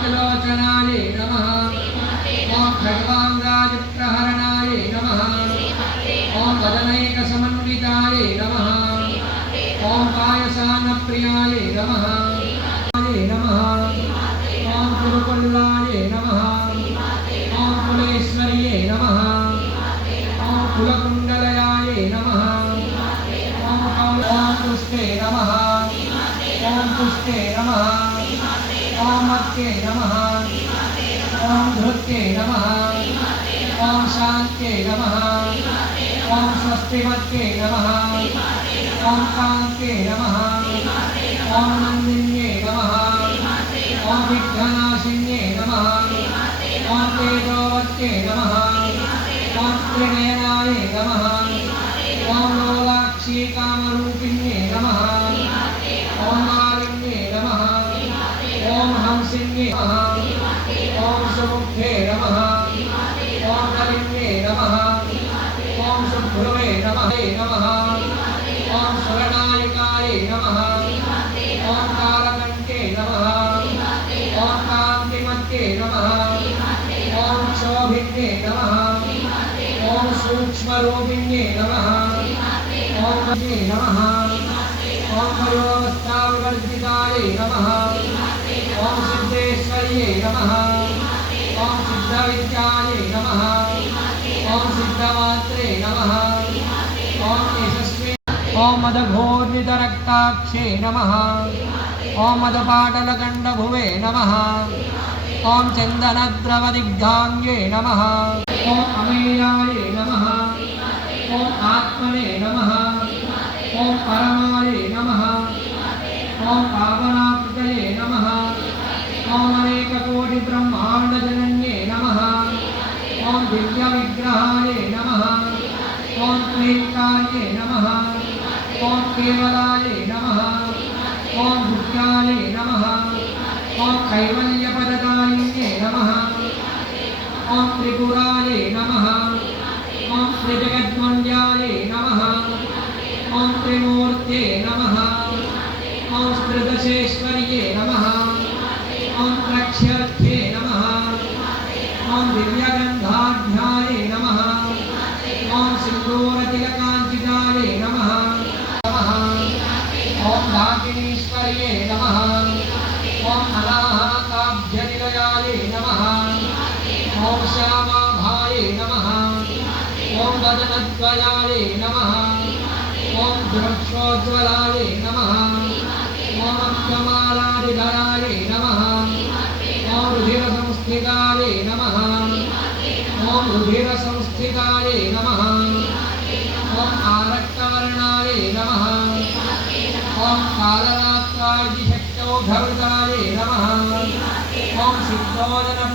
त्रिलोचनाय नमः। ॐ खड्वाङ्गादिप्रहरणाय नमः। ॐ वदनैकसमन्विताय नमः। ॐ पायसान्नप्रियाय नमः। नमः ॐ कुरुकुल्लाय नमः। ॐ कुलेश्वर्ये नमः। ॐ कुलकुण्डलयाय नमः। ॐ कौ- ॐ पुष्पे नमः। ॐ पुष्पे नमः। ॐ मत्ये नमः। ॐ धृत्ये नमः। ॐ शान्त्ये नमः। ॐ स्वस्तिमत्ये नमः। ॐ कान्त्ये नमः। ॐ नन्दिन्ये नमः। ॐ विघ्ननाशिन्ये नमः। ॐ तेजोवत्ये नमः। ॐ त्रिनयनाय नमः। ॐ लोलाक्षी कामरूपिण्ये सुमुखे नमः ॐ नलिन्ये नमः ॐ सुभ्रुवे नमः नमः ॐ सुरनायिकाय नमः ॐ कालकण्ठे नमः ॐ कान्तिमत्ये नमः ॐ शोभिन्ये नमः ॐ सूक्ष्मरूपिण्ये नमः ॐ वजे नमः ॐ वयोवस्थाविवर्जिताय नमः ॐ सिद्धेश्वर्ये नमः ॐ सिद्धविद्याय नमः। ॐ सिद्धमात्रे नमः। ॐ यशस्वी। ॐ मदघोर्वितरक्ताक्षे नमः। ॐ मदपाटलकण्डभुवे नमः। ॐ चन्दनद्रवदिग्धाङ्गे नमः। ॐ अमेयाय नमः। ॐ आत्मने नमः। ॐ परमाय नमः ॐ पावनाकृतये नमः ॐ अनेककोटिब्रह्माण्डजनन्ये नमः ॐ दिव्यविग्रहाय नमः ॐ क्लीङ्कार्ये नमः ॐ केवलाय नमः ॐ भुक्याय नमः ॐ कैवल्यपददायिन्ये ॐ डाकिनीश्वर्ये नमः। ॐ अनाहताभ्यनिलयाय नमः। ॐ श्यामाभाय नमः। ॐ वदनद्वयाय नमः। ॐ दृक्षोज्ज्वलाय नमः। ॐ अङ्गमालादिधराय नमः। ॐ रुधिरसंस्थिताय नमः। ॐ रुधिरसंस्थिताय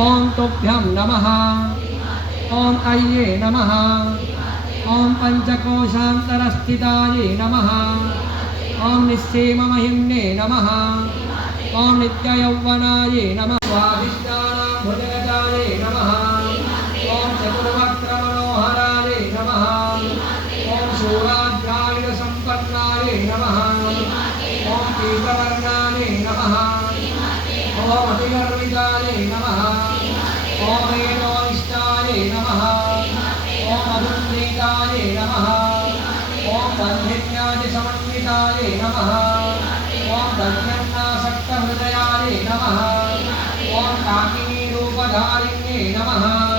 ॐ तुभ्यं नमः। ॐ अय्ये नमः। ॐ पञ्चकोशान्तरस्थिताय नमः। ॐ निःसीममहिम्ने नमः। ॐ नित्ययौवनाय नमः। स्वादिष्टानां भुजगताय नमः। ॐ चतुर्वक्त्रमनोहराय नमः। ॐ शूराध्यायुधसम्पन्नाय नमः। ॐ नमः। ॐ अतिगर्विताय नमः। ॐ वेदोनिष्ठाय नमः। ॐ मधुन्नीताय नमः। ॐ बन्धिन्यादिसमन्विताय नमः। ॐ धन्यन्नासक्तहृदयाय नमः। ॐ नमः।